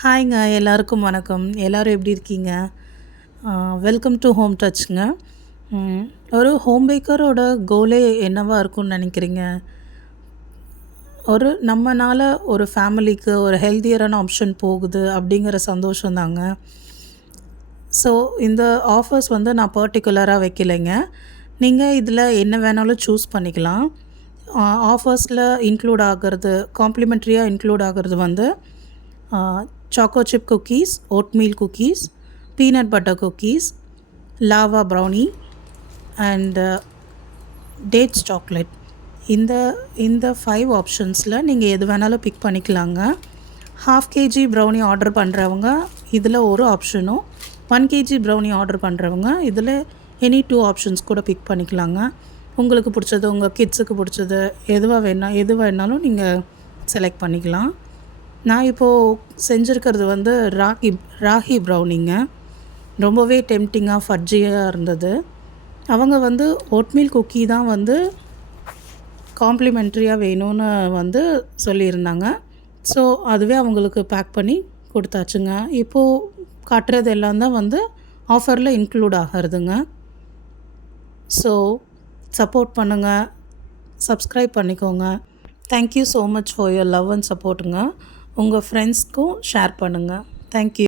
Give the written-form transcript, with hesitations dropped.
ஹாய்ங்க எல்லாருக்கும் வணக்கம். எல்லாரும் எப்படி இருக்கீங்க? வெல்கம் டு ஹோம் டச்சுங்க. ம், ஒரு ஹோம் பேக்கரோட கோலே என்னவா இருக்கும்னு நினைக்கிறீங்க? நம்மனால ஒரு ஃபேமிலிக்கு ஒரு ஹெல்த்தியரான ஆப்ஷன் போகுது அப்படிங்கிற சந்தோஷம் தாங்க. ஸோ இந்த ஆஃபர்ஸ் வந்து நான் பர்ட்டிகுலராக வைக்கலைங்க. நீங்கள் இதில் என்ன வேணாலும் சூஸ் பண்ணிக்கலாம். ஆஃபர்ஸில் இன்க்ளூட் ஆகிறது காம்ப்ளிமெண்ட்ரியாக இன்க்ளூட் ஆகிறது வந்து choco chip cookies, oatmeal cookies, peanut butter cookies, lava brownie and dates chocolate. இந்த இந்த 5 ஆப்ஷன்ஸில் நீங்கள் எது வேணாலும் பிக் பண்ணிக்கலாங்க. 1/2 kg ப்ரௌனி ஆர்டர் பண்ணுறவங்க இதில் ஒரு ஆப்ஷனும், 1 kg ப்ரௌனி ஆர்டர் பண்ணுறவங்க இதில் எனி 2 ஆப்ஷன்ஸ் கூட பிக் பண்ணிக்கலாங்க. உங்களுக்கு பிடிச்சது, உங்கள் கிட்ஸுக்கு பிடிச்சது எது வேணாலும் நீங்கள் செலக்ட் பண்ணிக்கலாம். நான் இப்போது செஞ்சுருக்கிறது வந்து ராகி ப்ரௌனிங்க. ரொம்பவே டெம்ப்டிங்காக ஃபட்ஜியாக இருந்தது. அவங்க வந்து ஓட்மீல் குக்கி தான் வந்து காம்ப்ளிமெண்ட்ரியாக வேணும்னு வந்து சொல்லியிருந்தாங்க. ஸோ அதுவே அவங்களுக்கு பேக் பண்ணி கொடுத்தாச்சுங்க. இப்போது காட்டுறது எல்லாம் தான் வந்து ஆஃபரில் இன்க்ளூட் ஆகிறதுங்க. ஸோ சப்போர்ட் பண்ணுங்கள், சப்ஸ்கிரைப் பண்ணிக்கோங்க. Thank you so much for your love and சப்போர்ட்டுங்க. உங்கள் ஃப்ரெண்ட்ஸ்க்கும் ஷேர் பண்ணுங்கள். தேங்க்யூ.